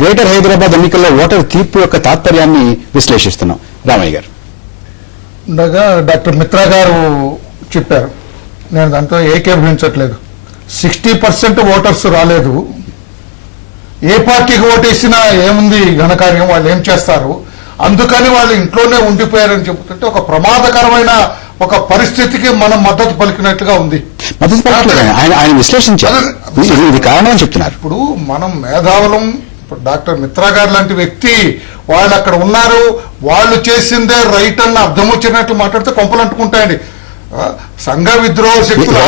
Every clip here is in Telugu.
గ్రేటర్ హైదరాబాద్ ఎన్నికల్లో ఓటర్ తీర్పు యొక్క తాత్పర్యాన్ని విశ్లేషిస్తున్నాం. రామయ్య గారు. ఉండగా డాక్టర్ మిత్రా గారు చెప్పారు, నేను దాంతో ఏకీభవించట్లేదు. 60% ఓటర్స్ రాలేదు. ఏ పార్టీకి ఓటేసినా ఏముంది ఘనకార్యం, వాళ్ళు ఏం చేస్తారు, అందుకని వాళ్ళు ఇంట్లోనే ఉండిపోయారని చెబుతుంటే ఒక ప్రమాదకరమైన ఒక పరిస్థితికి మనం మద్దతు పలికినట్లుగా ఉంది. మద్దతు పలికిన ఆయన విశ్లేషించారు, ఇది కారణం అని చెప్తున్నారు. ఇప్పుడు మనం మేధావులం. ఇప్పుడు డాక్టర్ మిత్రా గారు లాంటి వ్యక్తి వాళ్ళు అక్కడ ఉన్నారు, వాళ్ళు చేసిందే రైట్ అన్న అర్థం వచ్చినట్లు మాట్లాడితే కొంపలు అంటుకుంటాయండి. సంఘ విద్రోహ శక్తులు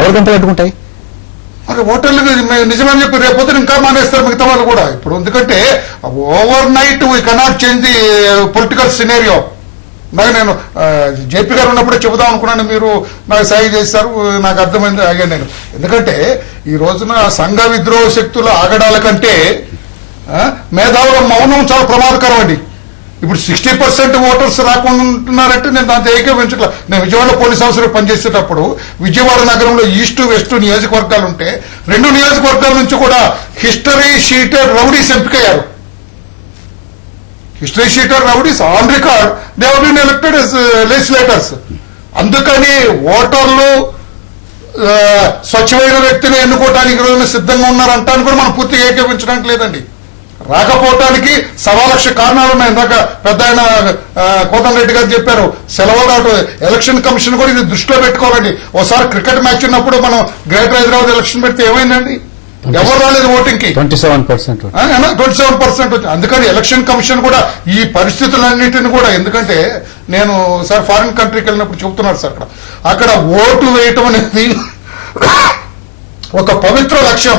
ఎవరు గంటలు అంటుకుంటాయి? మరి ఓటర్లకు నిజమని చెప్పి రేపొద్దున ఇంకా మానేస్తారు మిగతా వాళ్ళు కూడా. ఇప్పుడు ఎందుకంటే over night we cannot change the political scenario. నేను జేపీ గారు ఉన్నప్పుడే చెబుదాం అనుకున్నాను, మీరు నాకు సాయి చేశారు, నాకు అర్థమైంది ఆగాను నేను. ఎందుకంటే ఈ రోజున సంఘ విద్రోహ శక్తుల ఆగడాల కంటే మేధావుల మౌనం చాలా ప్రమాదకరం అండి. ఇప్పుడు 60% ఓటర్స్ రాకుండా ఉంటున్నారంటే నేను దాంతో ఏకీభవించట్లేదు. నేను విజయవాడ పోలీస్ ఆఫీసర్ పనిచేసేటప్పుడు విజయవాడ నగరంలో ఈస్ట్ వెస్ట్ నియోజకవర్గాలు ఉంటే 2 నియోజకవర్గాల నుంచి కూడా హిస్టరీ షీటర్ రౌడీస్ ఎంపికయ్యారు. History sheeter rowdies on record they have been elected as legislators. అందుకని ఓటర్లు స్వచ్ఛమైన వ్యక్తిని ఎన్నుకోవడానికి రోజున సిద్ధంగా ఉన్నారంటాను కూడా మనం పూర్తిగా ఏకీభవించడానికి లేదండి. రాకపోవటానికి 1,00,000 కారణాలు ఉన్నాయి. ఇందాక పెద్ద ఆయన కోదండరెడ్డి గారు చెప్పారు, సెలవులు. ఎలక్షన్ కమిషన్ కూడా ఇది దృష్టిలో పెట్టుకోవాలండి. ఒకసారి క్రికెట్ మ్యాచ్ ఉన్నప్పుడు మనం గ్రేటర్ హైదరాబాద్ ఎలక్షన్ పెడితే ఏమైందండి, ఎవరు రాలేదు ఓటింగ్ కి, 27% వచ్చింది. అందుకని ఎలక్షన్ కమిషన్ కూడా ఈ పరిస్థితులన్నింటినీ కూడా, ఎందుకంటే నేను సార్ ఫారిన్ కంట్రీకి వెళ్ళినప్పుడు చెబుతున్నారు సార్, అక్కడ ఓటు వేయటం అనేది ఒక పవిత్ర లక్ష్యం.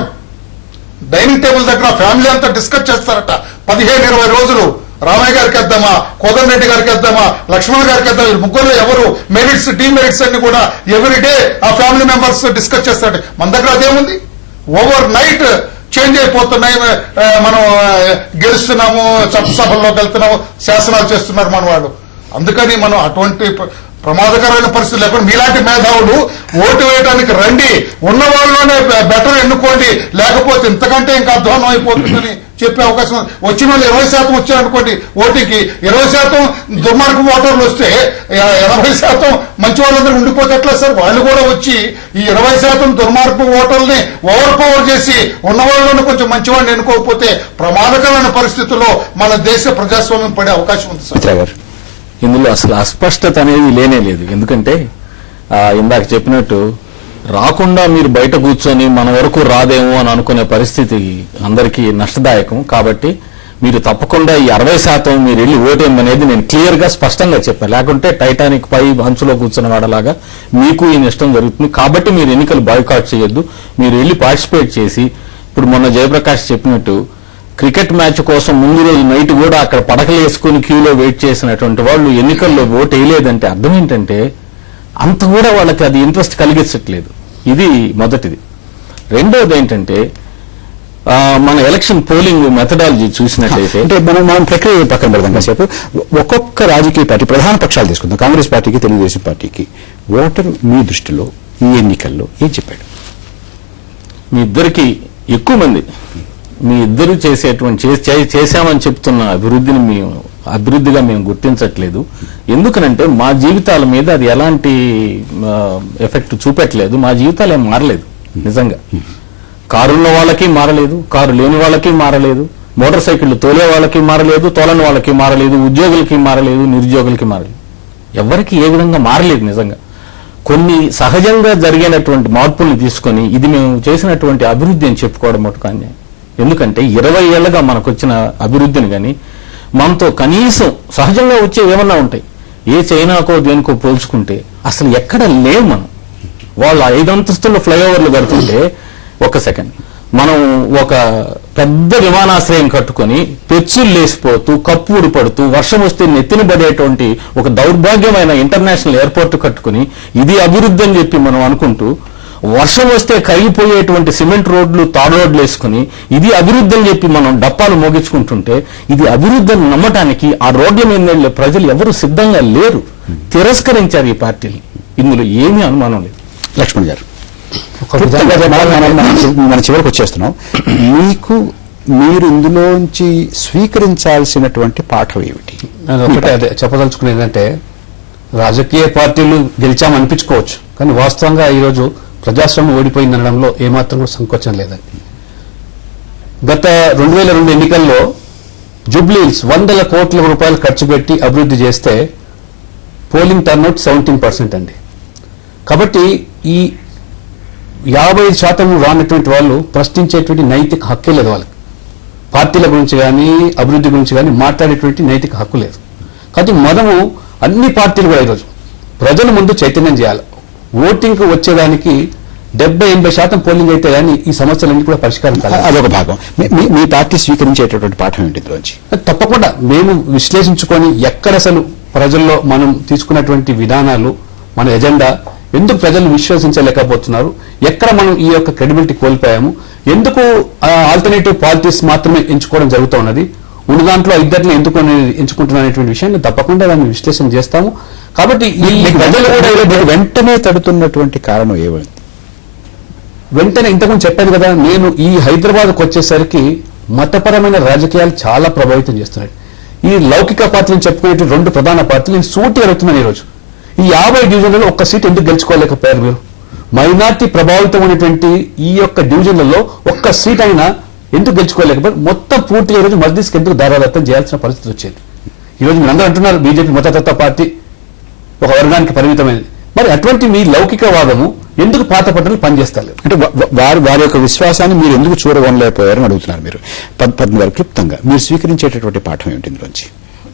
డైనింగ్ టేబుల్ దగ్గర ఫ్యామిలీ అంతా డిస్కస్ చేస్తారట 15-20 రోజులు. రామయ్య గారికి వేద్దామా, కోదండరెడ్డి గారికి వేద్దామా, లక్ష్మణ్ గారికి వేద్దామా, వీళ్ళు ముగ్గురు ఎవరు మెరిట్స్ డీమెరిట్స్ అన్ని కూడా ఎవ్రీడే ఆ ఫ్యామిలీ మెంబర్స్ డిస్కస్ చేస్తారట. మన దగ్గర అదేముంది, ఓవర్ నైట్ చేంజ్ అయిపోతున్నాయి. మనం గెలుస్తున్నాము, చట్టసభల్లోకి వెళ్తున్నాము, శాసనాలు చేస్తున్నారు మన వాళ్ళు. అందుకని మనం అటువంటి ప్రమాదకరమైన పరిస్థితులు లేకుండా మీలాంటి మేధావులు ఓటు వేయడానికి రండి, ఉన్న వాళ్ళలోనే బెటర్ ఎన్నుకోండి, లేకపోతే ఇంతకంటే ఇంకా అధ్వానం అయిపోతుందని చెప్పే అవకాశం. వచ్చిన వాళ్ళు 20% వచ్చారనుకోండి ఓటుకి, 20% దుర్మార్గం ఓటర్లు వస్తే 80% మంచి వాళ్ళందరూ ఉండిపోతే ఎట్లా సార్? వాళ్ళు కూడా వచ్చి ఈ 20% దుర్మార్గం ఓటర్లని ఓవర్ పవర్ చేసి ఉన్న వాళ్ళలోనే కొంచెం మంచి వాళ్ళని ఎన్నుకోకపోతే ప్రమాదకరమైన పరిస్థితుల్లో మన దేశ ప్రజాస్వామ్యం పడే అవకాశం ఉంది సార్. ఇందులో అసలు అస్పష్టత అనేది లేనే లేదు. ఎందుకంటే ఇందాక చెప్పినట్టు రాకుండా మీరు బయట కూర్చొని మన వరకు రాదేమో అని అనుకునే పరిస్థితి అందరికీ నష్టదాయకం. కాబట్టి మీరు తప్పకుండా ఈ 60% మీరు వెళ్ళి ఓటేయమనేది నేను క్లియర్ గా స్పష్టంగా చెప్పాను. లేకుంటే టైటానిక్ పై అంచులో కూర్చున్న వాడలాగా మీకు ఈ నష్టం జరుగుతుంది. కాబట్టి మీరు ఎన్నికలు బాయ్కాట్ చేయొద్దు, మీరు వెళ్ళి పార్టిసిపేట్ చేసి, ఇప్పుడు మొన్న జయప్రకాష్ చెప్పినట్టు క్రికెట్ మ్యాచ్ కోసం ముందు రోజు నైట్ కూడా అక్కడ పడకలు వేసుకుని క్యూలో వెయిట్ చేసినటువంటి వాళ్ళు ఎన్నికల్లో ఓటు వేయలేదంటే అర్థం ఏంటంటే అంత కూడా వాళ్ళకి అది ఇంట్రెస్ట్ కలిగించట్లేదు. ఇది మొదటిది. రెండోది ఏంటంటే మన ఎలక్షన్ పోలింగ్ మెథడాలజీ చూసినట్లయితే, అంటే మనం ప్రక్రియ పక్కన పెడదాం కాసేపు. ఒక్కొక్క రాజకీయ పార్టీ, ప్రధాన పక్షాలు తీసుకుందాం, కాంగ్రెస్ పార్టీకి, తెలుగుదేశం పార్టీకి ఓటరు మీ దృష్టిలో ఈ ఎన్నికల్లో ఏం చెప్పాడు? మీ ఇద్దరికి ఎక్కువ మంది మీ ఇద్దరు చేశామని చెప్తున్న అభివృద్ధిని అభివృద్ధిగా మేము గుర్తించట్లేదు. ఎందుకనంటే మా జీవితాల మీద అది ఎలాంటి ఎఫెక్ట్ చూపెట్టలేదు. మా జీవితాలు ఏం మారలేదు. నిజంగా కారున్న వాళ్ళకి మారలేదు, కారు లేని వాళ్ళకి మారలేదు, మోటార్ సైకిళ్లు తోలే వాళ్ళకి మారలేదు, తోలని వాళ్ళకి మారలేదు, ఉద్యోగులకి మారలేదు, నిరుద్యోగులకి మారలేదు. ఎవరికి ఏ విధంగా మారలేదు. నిజంగా కొన్ని సహజంగా జరిగినటువంటి మార్పుల్ని తీసుకొని ఇది మేము చేసినటువంటి అభివృద్ధి అని చెప్పుకోవడం మటుకు అన్యాయం. ఎందుకంటే 20 ఏళ్లుగా మనకు వచ్చిన అభివృద్ధిని కానీ మనతో కనీసం సహజంగా వచ్చే ఏమన్నా ఉంటాయి, ఏ చైనాకో దేనికో పోల్చుకుంటే అసలు ఎక్కడ లేవు. మనం వాళ్ళు 5 అంతస్తుల ఫ్లైఓవర్లు కడుతుంటే ఒక సెకండ్ మనం ఒక పెద్ద విమానాశ్రయం కట్టుకుని పెచ్చులు లేసిపోతూ కప్పు ఊడిపడుతూ వర్షం వస్తే నెత్తిన పడేటువంటి ఒక దౌర్భాగ్యమైన ఇంటర్నేషనల్ ఎయిర్పోర్ట్ కట్టుకుని ఇది అభివృద్ధి అని చెప్పి మనం అనుకుంటూ, వర్షం వస్తే కరిగిపోయేటువంటి సిమెంట్ రోడ్లు, తాడు రోడ్లు వేసుకుని ఇది అభివృద్ధి అని చెప్పి మనం డప్పాలు మోగించుకుంటుంటే ఇది అభివృద్ధి అని నమ్మటానికి ఆ రోడ్ల మీద వెళ్ళే ప్రజలు ఎవరు సిద్ధంగా లేరు, తిరస్కరించారు ఈ పార్టీని. ఇందులో ఏమీ అనుమానం లేదు. లక్ష్మణ్ గారు, మన చివరికి వచ్చేస్తున్నాం. మీకు మీరు ఇందులోంచి స్వీకరించాల్సినటువంటి పాఠం ఏమిటి? నేను ఒకటే అదే చెప్పదలుచుకునేది ఏంటంటే, రాజకీయ పార్టీలు గెలిచామనిపించుకోవచ్చు, కానీ వాస్తవంగా ఈరోజు ప్రజాస్వామ్యం ఓడిపోయిందనడంలో ఏమాత్రం కూడా సంకోచం లేదండి. గత 2002 ఎన్నికల్లో జూబ్లీహిల్స్ 100 కోట్ల రూపాయలు ఖర్చు పెట్టి అభివృద్ధి చేస్తే పోలింగ్ టర్న్అవుట్ 17% అండి. కాబట్టి ఈ 55% రానటువంటి వాళ్ళు ప్రశ్నించేటువంటి నైతిక హక్కే లేదు వాళ్ళకి. పార్టీల గురించి కానీ అభివృద్ధి గురించి కానీ మాట్లాడేటువంటి నైతిక హక్కు లేదు. కాబట్టి మనము అన్ని పార్టీలు కూడా ఈరోజు ప్రజల ముందు చైతన్యం చేయాలి. ఓటింగ్కి వచ్చేదానికి 70-80% పోలింగ్ అయితే కానీ ఈ సమస్యలన్నీ కూడా పరిష్కారం కాదు. అదొక భాగం. మీ పార్టీ స్వీకరించేటటువంటి పాఠం ఏంటి ఇందులోంచి? తప్పకుండా మేము విశ్లేషించుకొని ఎక్కడ అసలు ప్రజల్లో మనం తీసుకున్నటువంటి విధానాలు, మన ఎజెండా ఎందుకు ప్రజలు విశ్వసించలేకపోతున్నారు, ఎక్కడ మనం ఈ యొక్క క్రెడిబిలిటీ కోల్పోయాము, ఎందుకు ఆల్టర్నేటివ్ పాలిటిక్స్ మాత్రమే ఎంచుకోవడం జరుగుతూ ఉన్నది, ఉన్న దాంట్లో ఇద్దరిని ఎందుకు ఎంచుకుంటున్నటువంటి విషయాన్ని తప్పకుండా దాన్ని విశ్లేషణ చేస్తాము. కాబట్టి ఈ ప్రజలు కూడా వెంటనే తడుతున్నటువంటి కారణం ఏమైంది? వెంటనే ఇంతకుముందు చెప్పాను కదా, నేను ఈ హైదరాబాద్కు వచ్చేసరికి మతపరమైన రాజకీయాలు చాలా ప్రభావితం చేస్తున్నాయి. ఈ లౌకిక పార్టీలను చెప్పుకునే 2 ప్రధాన పార్టీలు నేను సూటి అడుగుతున్నాను. ఈరోజు ఈ 50 డివిజన్లలో ఒక్క సీట్ ఎందుకు గెలుచుకోలేకపోయారు మీరు? మైనార్టీ ప్రభావితం అనేటువంటి ఈ యొక్క డివిజన్లలో ఒక్క సీట్ అయినా ఎందుకు గెలుచుకోలేకపోయారు? మొత్తం పూర్తిగా ఈరోజు మస్జిద్కి ఎందుకు దారాదత్తం చేయాల్సిన పరిస్థితి వచ్చేది. ఈరోజు మీరు అందరూ అంటున్నారు బీజేపీ మతతత్వ పార్టీ ఒక వర్గానికి పరిమితమైనది. మరి అటువంటి మీ లౌకికవాదము ఎందుకు పాత పట్టలు పనిచేస్తారు? అంటే వారి యొక్క విశ్వాసాన్ని మీరు ఎందుకు చూరగొనలేకపోయారని అడుగుతున్నారు మీరు. పద్మగారు, క్లుప్తంగా మీరు స్వీకరించేటటువంటి పాఠం ఏంటి ఇందులోంచి?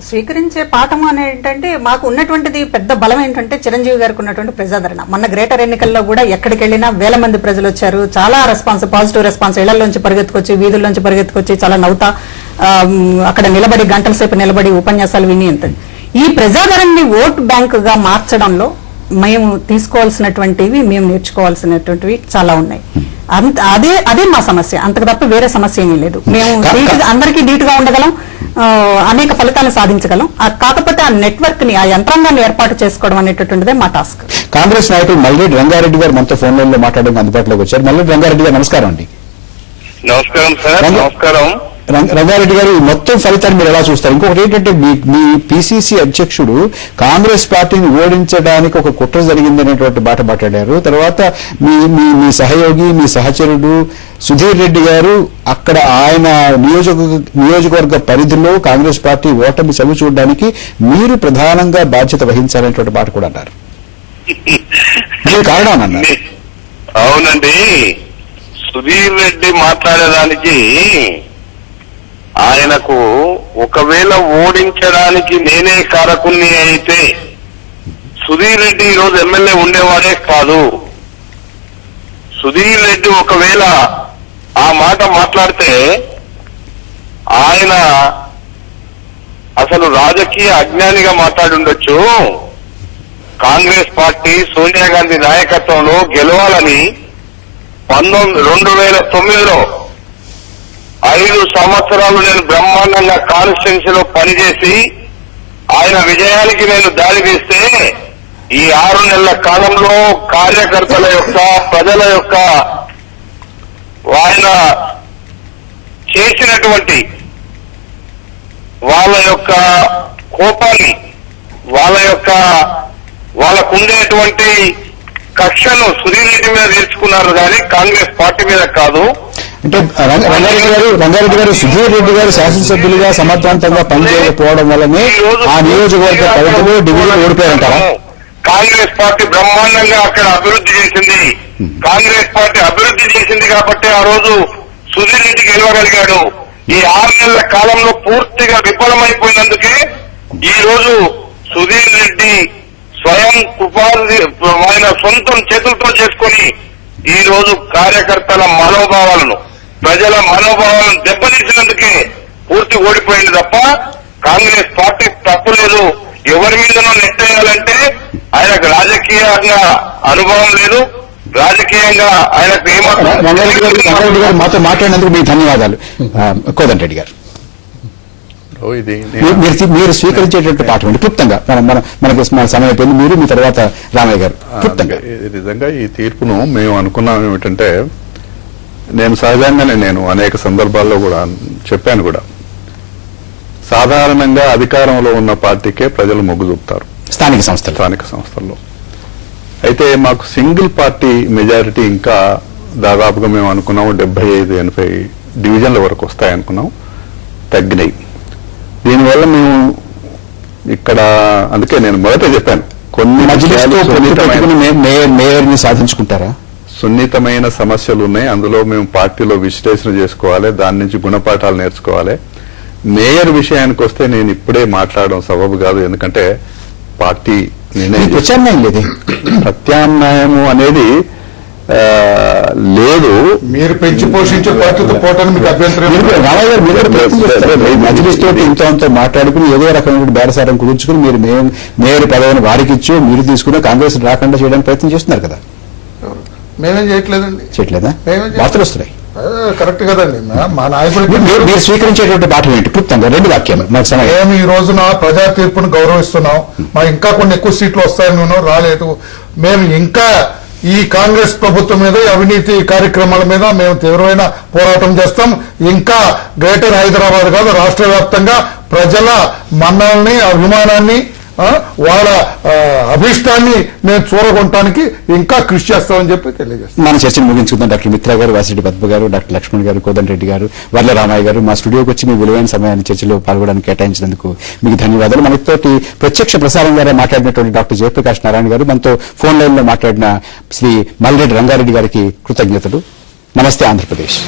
స్వీకరించే పాఠం అని ఏంటంటే, మాకు ఉన్నటువంటిది పెద్ద బలం ఏంటంటే చిరంజీవి గారికి ఉన్నటువంటి ప్రజాదరణ. మొన్న గ్రేటర్ ఎన్నికల్లో కూడా ఎక్కడికి వెళ్ళినా వేల మంది ప్రజలు వచ్చారు. చాలా పాజిటివ్ రెస్పాన్స్. ఇళ్లలోంచి పరిగెత్తుకొచ్చి, వీధుల్లోంచి పరిగెత్తుకొచ్చి చాలా నవ్వుతా అక్కడ నిలబడి గంటల సేపు నిలబడి ఉపన్యాసాలు విని ఎంత. ఈ ప్రజాదరణని ఓట్ బ్యాంక్ గా మార్చడంలో మేము తీసుకోవాల్సినటువంటివి, మేము నేర్చుకోవాల్సినటువంటివి చాలా ఉన్నాయి. అదే మా సమస్య, అంతకు తప్ప వేరే సమస్య ఏమీ లేదు. మేము అందరికీ ధీటుగా ఉండగలం, అనేక ఫలితాలను సాధించగలం. కాకపోతే ఆ నెట్వర్క్ ని, ఆ యంత్రాంగాన్ని ఏర్పాటు చేసుకోవడం అనేటటువంటిదే మా టాస్క్. కాంగ్రెస్ నాయకుడు మల్రెడ్డి రంగారెడ్డి గారు మనతో ఫోన్ లైన్ లో మాట్లాడడానికి అందుబాటులోకి వచ్చారు. మల్రెడ్డి రంగారెడ్డి గారు నమస్కారం అండి. నమస్కారం సార్. నమస్కారం రంగారెడ్డి గారు. ఈ మొత్తం ఫలితాన్ని మీరు ఎలా చూస్తారు? ఇంకొకటి ఏంటంటే, మీ పిసిసి అధ్యక్షుడు కాంగ్రెస్ పార్టీని ఓడించడానికి ఒక కుట్ర జరిగిందనేటువంటి మాట మాట్లాడారు. తర్వాత మీ సహయోగి, మీ సహచరుడు సుధీర్ రెడ్డి గారు అక్కడ ఆయన నియోజకవర్గ పరిధిలో కాంగ్రెస్ పార్టీ ఓటమి చవి చూడడానికి మీరు ప్రధానంగా బాధ్యత వహించాలనేటువంటి మాట కూడా అన్నారు. కారణం అన్నారు. అవునండి, సుధీర్ రెడ్డి మాట్లాడేదానికి ఆయనకు ఒకవేళ ఓడించడానికి నేనే కారకుణ్ణి అయితే సుధీర్ రెడ్డి ఈరోజు ఎమ్మెల్యే ఉండేవాడే కాదు. సుధీర్ రెడ్డి ఒకవేళ ఆ మాట మాట్లాడితే ఆయన అసలు రాజకీయ అజ్ఞానిగా మాట్లాడుండొచ్చు. కాంగ్రెస్ పార్టీ సోనియా గాంధీ నాయకత్వంలో గెలవాలని 2009లో 5 సంవత్సరాలు నేను బ్రహ్మాండంగా కాన్స్టిట్యున్సీలో పనిచేసి ఆయన విజయానికి నేను దారి వేస్తే ఈ 6 నెలల కాలంలో కార్యకర్తల యొక్క, ప్రజల యొక్క ఆయన చేసినటువంటి వాళ్ళ యొక్క కోపాన్ని, వాళ్ళకుండేటువంటి కక్షను సుధీర్ రెడ్డి మీద తీర్చుకున్నారు కానీ కాంగ్రెస్ పార్టీ మీద కాదు. అంటే రంగారెడ్డి గారు సుధీర్ రెడ్డి గారు శాసనసభ్యులుగా సమర్థవంతంగా పనిచేయకపోవడం వల్లనే ఆ నియోజకవర్గ పరిధిలో డివిజన్ ఓడిపోయారంటారా? కాంగ్రెస్ పార్టీ బ్రహ్మాండంగా అక్కడ అభివృద్ధి చేసింది. కాంగ్రెస్ పార్టీ అభివృద్ధి చేసింది కాబట్టి ఆ రోజు సుధీర్ రెడ్డి గెలవగలిగాడు. ఈ 6 నెలల కాలంలో పూర్తిగా విఫలమైపోయినందుకే ఈ రోజు సుధీర్ రెడ్డి స్వయం ఉపాధి ఆయన సొంతం చేతులతో చేసుకుని ఈ రోజు కార్యకర్తల మనోభావాలను, ప్రజల మనోభావాలను దెబ్బతీసినందుకే పూర్తి ఓడిపోయింది తప్ప కాంగ్రెస్ పార్టీ తప్పు లేదు. ఎవరి మీదనో నెట్టేయాలంటే ఆయనకు రాజకీయంగా అనుభవం లేదు, రాజకీయంగా ఆయనకు ఏమాత్రం. రంగారెడ్డి గారు మాతో మాట్లాడినందుకు మీకు ధన్యవాదాలు. కోదండరెడ్డి గారు, మీరు స్వీకరించేటువంటి పాఠం అండి క్లుప్తంగా. మనకి మన సమయం అయిపోయింది. మీరు మీ తర్వాత రామయ్య గారు క్లుప్తంగా. నిజంగా ఈ తీర్పును మేము అనుకున్నాం ఏమిటంటే, నేను సహజంగానే నేను అనేక సందర్భాల్లో కూడా చెప్పాను కూడా, సాధారణంగా అధికారంలో ఉన్న పార్టీకే ప్రజలు మొగ్గు చూపుతారు స్థానిక సంస్థలు. స్థానిక సంస్థల్లో. అయితే మాకు సింగిల్ పార్టీ మెజారిటీ ఇంకా దాదాపుగా మేము అనుకున్నాము 75-80 డివిజన్ల వరకు వస్తాయనుకున్నాం, తగ్గినాయి. దీనివల్ల మేము ఇక్కడ, అందుకే నేను మొదట చెప్పాను, కొన్ని మజ్లిస్తో సున్నితమైన పెట్టుకుని మేయర్ని సాధించుకుంటారా? సున్నితమైన సమస్యలు ఉన్నాయి. అందులో మేము పార్టీలో విశ్లేషణ చేసుకోవాలి, దాని నుంచి గుణపాఠాలు నేర్చుకోవాలి. మేయర్ విషయానికి వస్తే నేను ఇప్పుడే మాట్లాడడం సబబు కాదు, ఎందుకంటే పార్టీ నిర్ణయం ప్రత్యామ్నాయం లేదు. ప్రత్యామ్నాయము అనేది లేదు. మీరు పెంచి పోషించే పార్టీతో పోవటానికి మీకు అభ్యంతరం మీరు లేదు. రామయ్య గారు మీరు కూడా ప్రయత్నం చేస్తారు. మజ్లిస్ తోటి ఇంతో మాట్లాడుకుని ఏదో రకమైన బేరసారం కుదుర్చుకుని మీరు మేయర్ పదవిని వారికి ఇచ్చి మీరు తీసుకుని కాంగ్రెస్ రాకుండా చేయడానికి ప్రయత్నం చేస్తున్నారు కదా? మేమేం చేయట్లేదండి. చేయట్లేదా? వార్తలు వస్తున్నాయి. కరెక్ట్ కదండి. మా నాయకుడికి మీరు స్వీకరించేటువంటి పాఠం ఏంటి? క్లుప్తంగా 2 వాక్యాలు మాకు సమయం. మేము ఈ రోజున ప్రజా తీర్పును గౌరవిస్తున్నాం. మాకు ఇంకా కొన్ని ఎక్కువ సీట్లు వస్తాయని రాలేదు. మేము ఇంకా ఈ కాంగ్రెస్ ప్రభుత్వం మీద, అవినీతి కార్యక్రమాల మీద మేము తీవ్రమైన పోరాటం చేస్తాం. ఇంకా గ్రేటర్ హైదరాబాద్ కాదు, రాష్ట్ర వ్యాప్తంగా ప్రజల మన్నల్ని, అభిమానాన్ని, వాళ్ళ అభిష్టాన్ని మేము చూరగొనటానికి ఇంకా కృషి చేస్తామని చెప్పి తెలియజేస్తాం. మన చర్చను ముగించుకుందాం. డాక్టర్ మిత్రా గారు, వాసిరెడ్డి పద్మ గారు, డాక్టర్ లక్ష్మణ్ గారు, కోదండ రెడ్డి గారు, వర్ల రామయ్య గారు మా స్టూడియోకి వచ్చి మీ విలువైన సమయాన్ని చర్చలో పాల్గొనడానికి కేటాయించినందుకు మీకు ధన్యవాదాలు. మనతోటి ప్రత్యక్ష ప్రసారం ద్వారా మాట్లాడినటువంటి డాక్టర్ జయప్రకాష్ నారాయణ గారు, మనతో ఫోన్ లైన్ లో మాట్లాడిన శ్రీ మల్రెడ్డి రంగారెడ్డి గారికి కృతజ్ఞతలు. నమస్తే ఆంధ్రప్రదేశ్.